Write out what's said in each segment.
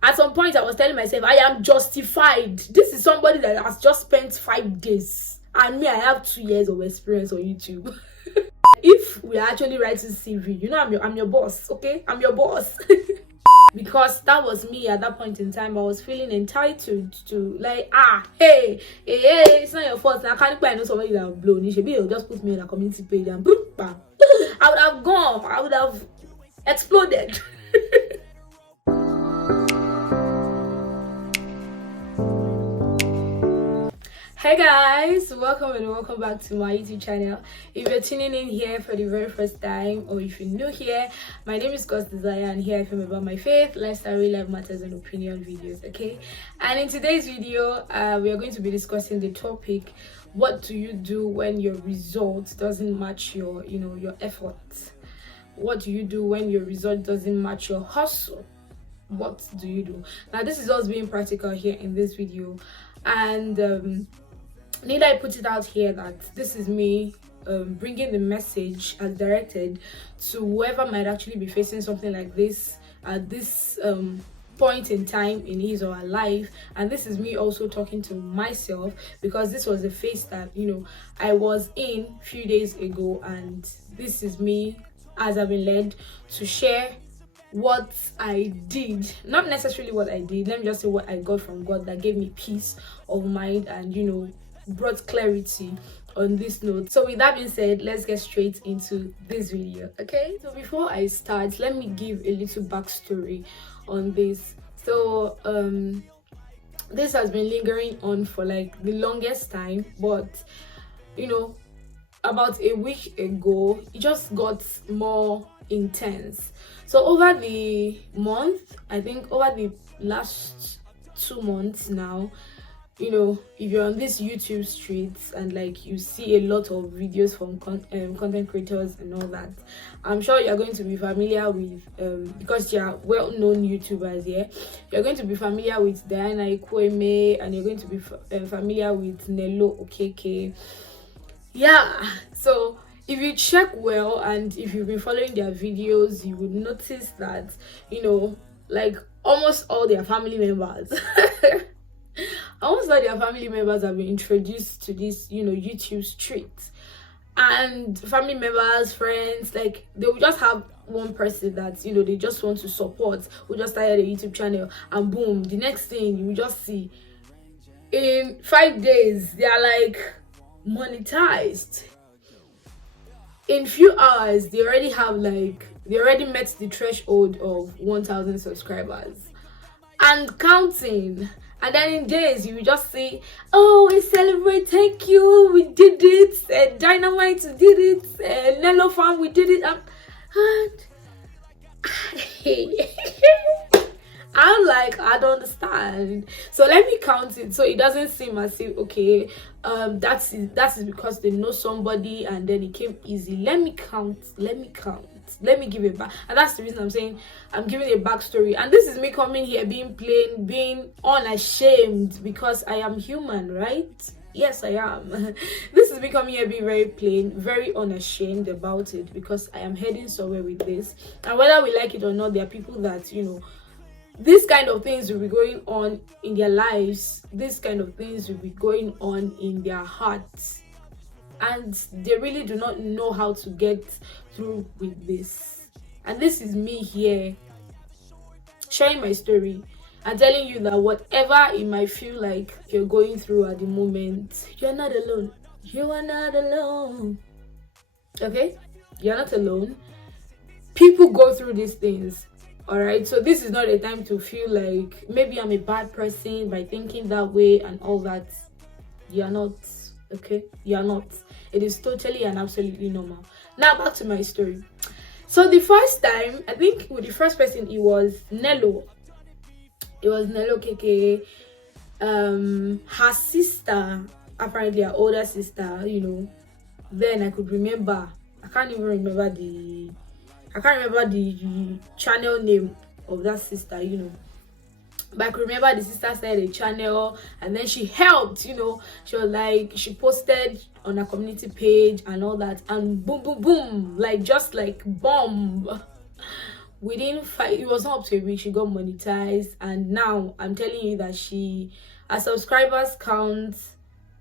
At some point, I was telling myself, I am justified. This is somebody that has just spent 5 days. And me, I have 2 years of experience on YouTube. If we are actually writing CV, you know, I'm your boss, okay? I'm your boss. Because that was me at that point in time. I was feeling entitled to, like, hey, it's not your fault. I can't know somebody that have blown. You should be, you'll just put me on a community page and boom, bam. I would have gone. I would have exploded. Hey guys, welcome back to my YouTube channel. If you're tuning in here for the very first time, or if you're new here, my name is God's Desire, and here I film about my faith, lifestyle, real life matters, and opinion videos. Okay, and in today's video, we are going to be discussing the topic: what do you do when your result doesn't match your efforts? What do you do when your result doesn't match your hustle? What do you do? Now, this is us being practical here in this video, and need I put it out here that this is me bringing the message as directed to whoever might actually be facing something like this at this point in time in his or her life. And this is me also talking to myself, because this was the phase that I was in a few days ago, and this is me as I've been led to share what I did, not necessarily what I did, let me just say what I got from God that gave me peace of mind and brought clarity on this note. So with that being said, let's get straight into this video. Okay, so before I start, let me give a little backstory on this. So this has been lingering on for like the longest time, but about a week ago it just got more intense. So over the month, I think over the last 2 months now, if you're on these YouTube streets and like you see a lot of videos from content creators and all that, I'm sure you're going to be familiar with because you're well-known YouTubers here. You're going to be familiar with Diana Ikweme, and you're going to be familiar with Nello Okeke. Yeah, so if you check well and if you've been following their videos, you would notice that like almost all their family members have been introduced to this YouTube street. And family members, friends, like they will just have one person that they just want to support, who just started a YouTube channel, and boom, the next thing you will just see in 5 days they are like monetized. In few hours they already met the threshold of 1,000 subscribers and counting. And then in days you will just see, oh, we celebrate, thank you, we did it, Dynamite did it, Nello Farm, we did it, and I'm like, I don't understand. So let me count it so it doesn't seem as if that is because they know somebody and then it came easy. Let me count, let me give it back. And that's the reason I'm saying I'm giving a backstory. And this is me coming here being plain, being unashamed, because I am human, right? Yes, I am. This is me coming here being very plain, very unashamed about it, because I am heading somewhere with this. And whether we like it or not, there are people that this kind of things will be going on in their lives. This kind of things will be going on in their hearts, and they really do not know how to get through with this. And this is me here sharing my story and telling you that whatever it might feel like you're going through at the moment, you're not alone. You are not alone. Okay? You're not alone. People go through these things. All right, so this is not a time to feel like maybe I'm a bad person by thinking that way and all that. You're not, okay? You're not. It is totally and absolutely normal. Now back to my story. So the first time, I think with the first person, it was Nello. It was Nello Keke. Her sister, apparently her older sister, then I could remember. I can't remember the channel name of that sister, but I could remember the sister started a channel, and then she helped, she was like, she posted on her community page and all that, and boom boom boom, like just like bomb, within 5, it was not up to a week, she got monetized. And now I'm telling you that her subscribers count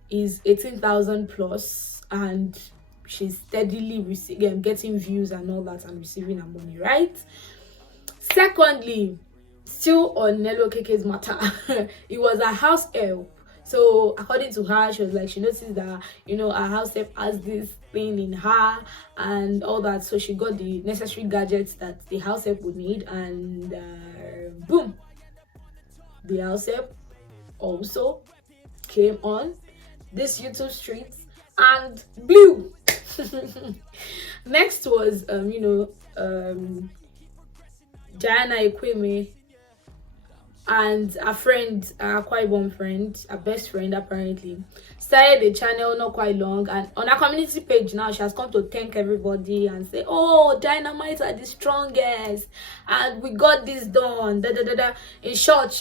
is 18,000 plus, and she's steadily getting views and all that, and receiving her money, right? Secondly, still on Nelo Keke's matter, it was a house help. So according to her, she was like, she noticed that, you know, her house help has this thing in her and all that. So she got the necessary gadgets that the house help would need, and boom, the house help also came on this YouTube streets and blew. Next was Diana Ekweme and a friend, a quite one friend, a best friend apparently, started a channel not quite long, and on our community page now she has come to thank everybody and say, oh, Dynamite are the strongest and we got this done, da da da da. In short,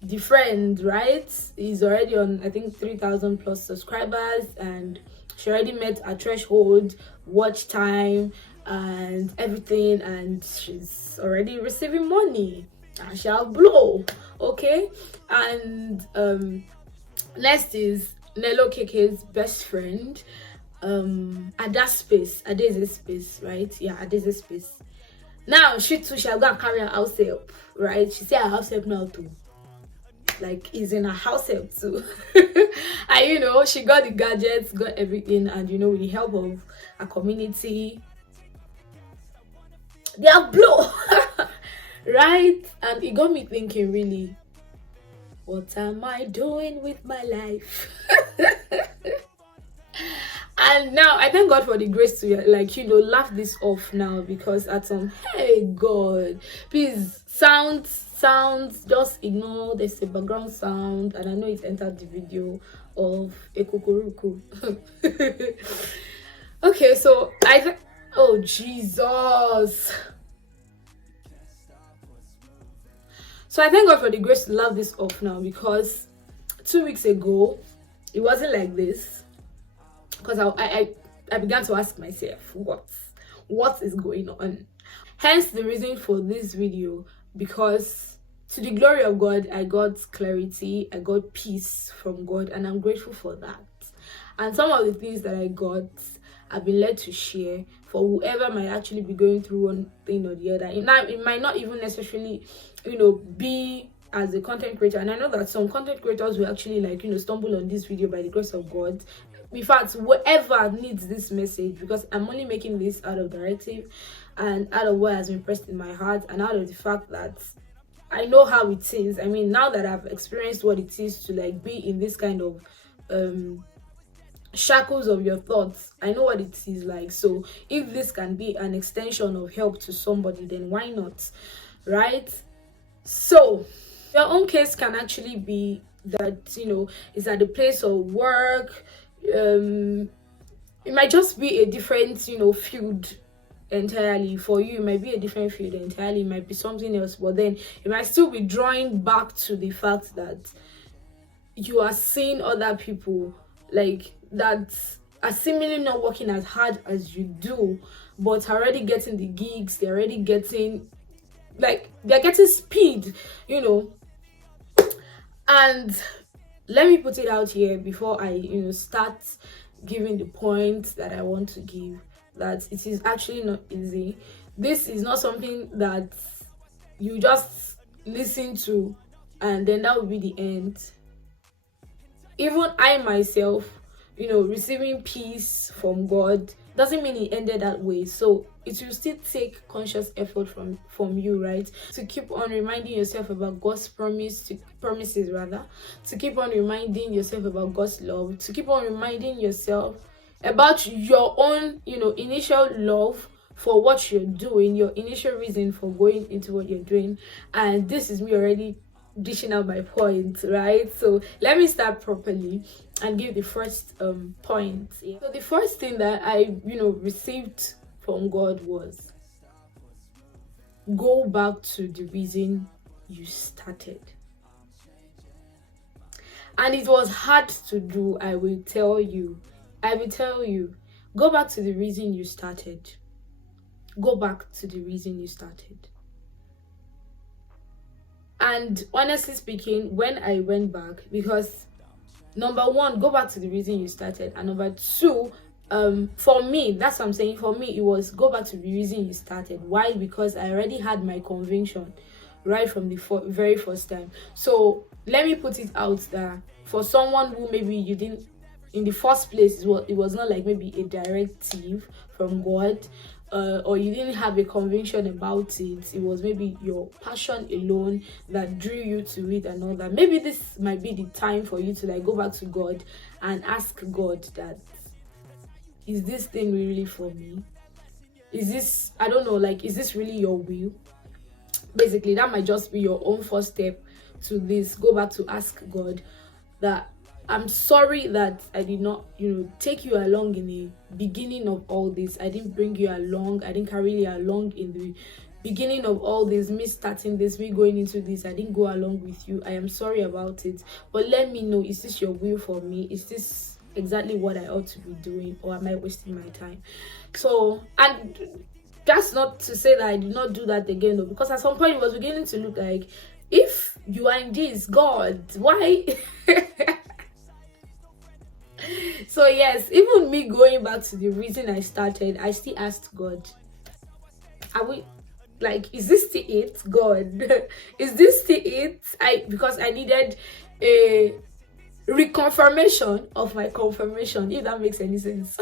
the friend, right, is already on, I think, 3,000 plus subscribers, and she already met a threshold watch time and everything, and she's already receiving money. I shall blow. Okay. And next is Nelo Keke's best friend, Adeze Space, right? Yeah, Adeze Space. Now she too shall go and carry her house help, right? She said her house help now too, like, is in a house help too. And you know, she got the gadgets, got everything, and you know, with the help of a community, they are blow. Right? And it got me thinking, really, what am I doing with my life? And now I thank God for the grace to, like, you know, laugh this off now, because at some, hey God, please, sounds, just ignore, there's a background sound, and I know it entered the video of Ekokoruku. Okay, so oh Jesus. So I thank God for the grace to laugh this off now, because 2 weeks ago it wasn't like this, because I began to ask myself, what is going on? Hence the reason for this video, because to the glory of God, I got clarity, I got peace from God, and I'm grateful for that. And some of the things that I got, I've been led to share for whoever might actually be going through one thing or the other. It might not even necessarily, you know, be as a content creator. And I know that some content creators will actually, like, you know, stumble on this video by the grace of God. In fact, whoever needs this message, because I'm only making this out of directive and out of what has been pressed in my heart, and out of the fact that I know how it is. I mean, now that I've experienced what it is to, like, be in this kind of shackles of your thoughts, I know what it is like. So if this can be an extension of help to somebody, then why not, right? So your own case can actually be that, you know, it's at the place of work. It might just be a different, you know, field entirely. For you, it might be a different field entirely, it might be something else, but then it might still be drawing back to the fact that you are seeing other people, like, that are seemingly not working as hard as you do, but are already getting the gigs, they're already getting, like, they're getting speed, you know. And let me put it out here before I, you know, start giving the point that I want to give, that it is actually not easy. This is not something that you just listen to and then that will be the end. Even I myself, you know, receiving peace from God doesn't mean it ended that way. So it will still take conscious effort from you, right, to keep on reminding yourself about God's promises, to keep on reminding yourself about God's love, to keep on reminding yourself about your own, you know, initial love for what you're doing, your initial reason for going into what you're doing. And this is me already dishing out my point, right? So let me start properly and give the first point. Yeah. So the first thing that I, you know, received from God was, go back to the reason you started. And it was hard to do, I will tell you. Go back to the reason you started. Go back to the reason you started. And honestly speaking, when I went back, because number one, go back to the reason you started, and number two, for me, that's what I'm saying, for me it was go back to the reason you started. Why? Because I already had my conviction right from the very first time. So let me put it out there, for someone who maybe you didn't, in the first place, it was not like maybe a directive from God, or you didn't have a conviction about it. It was maybe your passion alone that drew you to it and all that. Maybe this might be the time for you to like go back to God and ask God that, is this thing really for me? Is this, I don't know, like, is this really your will? Basically, that might just be your own first step to this. Go back to ask God that, I'm sorry that I did not, take you along in the beginning of all this. I didn't bring you along. I didn't carry you along in the beginning of all this, me starting this, me going into this. I didn't go along with you. I am sorry about it. But let me know, is this your will for me? Is this exactly what I ought to be doing, or am I wasting my time? So, and that's not to say that I did not do that again, though, because at some point it was beginning to look like, if you are in this, God, why? So yes, even me going back to the reason I started, I still asked God, are we, like, is this still it, God? Is this still it? Because I needed a reconfirmation of my confirmation, if that makes any sense.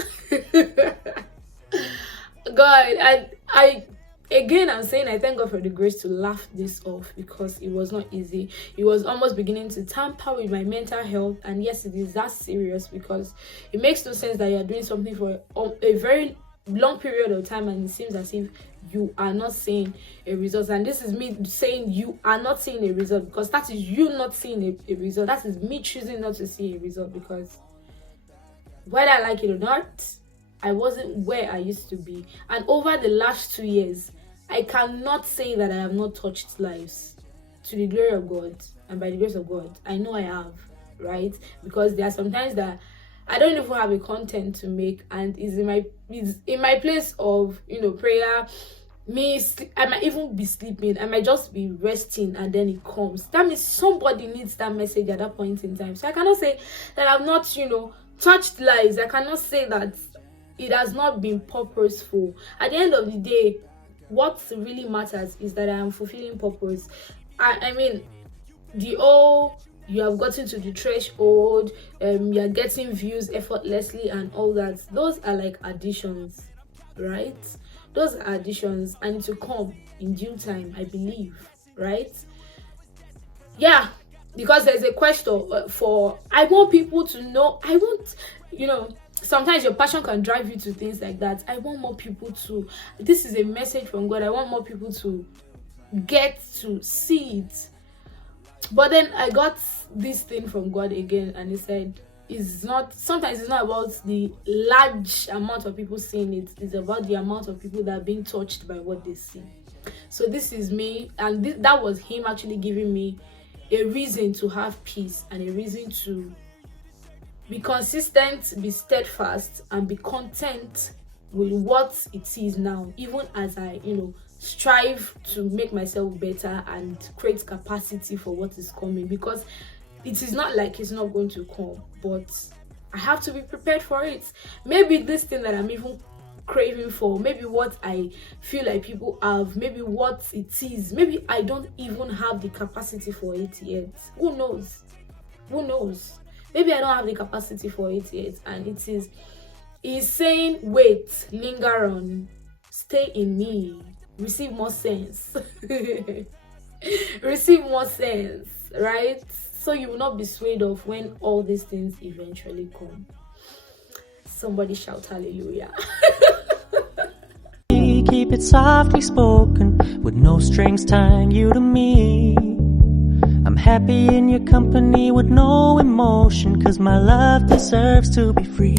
God, and again, I'm saying I thank God for the grace to laugh this off, because it was not easy. It was almost beginning to tamper with my mental health. And yes, it is that serious, because it makes no sense that you're doing something for a very long period of time and it seems as if you are not seeing a result. And this is me saying you are not seeing a result, because that is you not seeing a result. That is me choosing not to see a result, because whether I like it or not, I wasn't where I used to be. And over the last 2 years, I cannot say that I have not touched lives, to the glory of God and by the grace of God. I know I have, right? Because there are sometimes that I don't even have a content to make, and is in my place of prayer. I might even be sleeping, I might just be resting, and then it comes. That means somebody needs that message at that point in time. So I cannot say that I've not touched lives. I cannot say that it has not been purposeful. At the end of the day, what really matters is that I am fulfilling purpose. I mean, you have gotten to the threshold, you're getting views effortlessly and all that, those are like additions, right? Those are additions, and to come in due time, I believe, right? Yeah, because there's a question for, I want people to know, sometimes your passion can drive you to things like that. I want more people to, this is a message from God, I want more people to get to see it. But then I got this thing from God again, and he said, sometimes it's not about the large amount of people seeing it, it's about the amount of people that are being touched by what they see. So this is me, and that was him actually giving me a reason to have peace, and a reason to be consistent, be steadfast, and be content with what it is now, even as I strive to make myself better and create capacity for what is coming. Because it is not like it's not going to come, but I have to be prepared for it. Maybe this thing that I'm even craving for, maybe what I feel like people have, maybe what it is, maybe I don't even have the capacity for it yet. Who knows? Maybe I don't have the capacity for it yet, and he's saying, wait, linger on, stay in me, receive more sense. Receive more sense, right? So you will not be swayed off when all these things eventually come. Somebody shout hallelujah. Keep it softly spoken, with no strings tying you to me. I'm happy in your company with no emotion, 'cause my love deserves to be free.